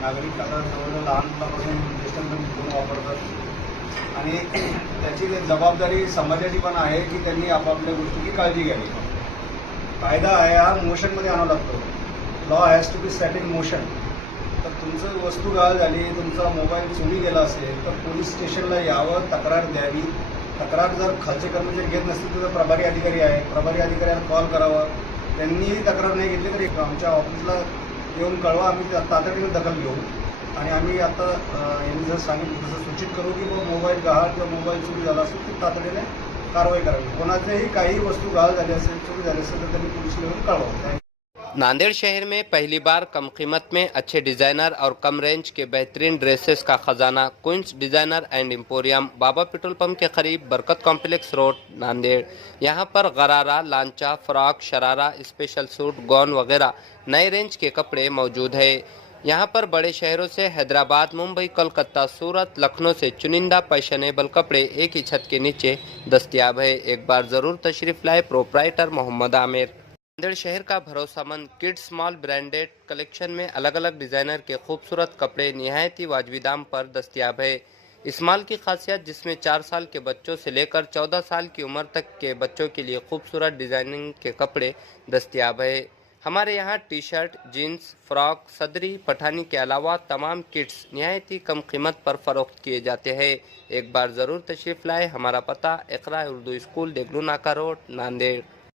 नागरिक आता जवळजवळ लहान मुलापासून फोन वापरतात. आणि त्याची जबाबदारी समाजाची पण आहे की त्यांनी आपापल्या गोष्टीची काळजी घ्यावी. कायदा आहे हा मोशनमध्ये आणावा लागतो. Law has to be set in motion तर तुमचं वस्तू गहाळ झाली तुमचा मोबाईल चोरी गेला असेल तर पोलीस स्टेशनला यावं तक्रार द्यावी. तक्रार जर खालचे कर्मचारी घेत नसतील तर प्रभारी अधिकारी आहे. प्रभारी अधिकाऱ्यांना कॉल करावा. त्यांनीही तक्रार नाही घेतली तरी आमच्या ऑफिसला येऊन कळवा आम्ही त्या तातडीने दखल घेऊ. आणि आम्ही आता यांनी जर सांगितलं तसं सूचित करू की बुवा मोबाईल गहाळ किंवा मोबाईल चोरी झाला असेल तर तातडीने कारवाई करावी. कोणाच्याही काही वस्तू गहाळ झाली असेल चोरी झाली असेल तर त्यांनी पुलिस येऊन कळवावं नांदेड़ शहर में पहली बार कम कीमत में अच्छे डिज़ाइनर और कम रेंज के बेहतरीन ड्रेसेस का खजाना queens designer and emporium Baba petrol pump के करीब बरकत कॉम्प्लेक्स रोड, नांदेड़। यहाँ पर gharara, lancha, frock, sharara, special suit, gown वगैरह नए रेंज के कपड़े मौजूद है। यहाँ पर बड़े शहरों से हैदराबाद, मुंबई कोलकाता सूरत, लखनऊ से चुनिंदा फैशनेबल कपड़े एक ही छत के नीचे दस्तियाब है। एक बार ज़रूर तशरीफ़ लाए प्रोप्राइटर मोहम्मद आमिर। नांदेड़ शहर का भरोसामंद किड्स मॉल ब्रांडेड कलेक्शन में अलग अलग डिज़ाइनर के खूबसूरत कपड़े नहायत ही वाजबी दाम पर दस्तियाब है। इस माल की खासियत जिसमें चार साल के बच्चों से लेकर चौदह साल की उम्र तक के बच्चों के लिए खूबसूरत डिज़ाइनिंग के कपड़े दस्तियाब है। हमारे यहाँ टी शर्ट जीन्स, फ्रॉक, सदरी, पठानी के अलावा तमाम किट्स निहायती कम कीमत पर फरोख्त किए जाते हैं। एक बार ज़रूर तशरीफ़ लाए, हमारा पता, इकरा उर्दू स्कूल देगलू नाका रोड, नांदेड़।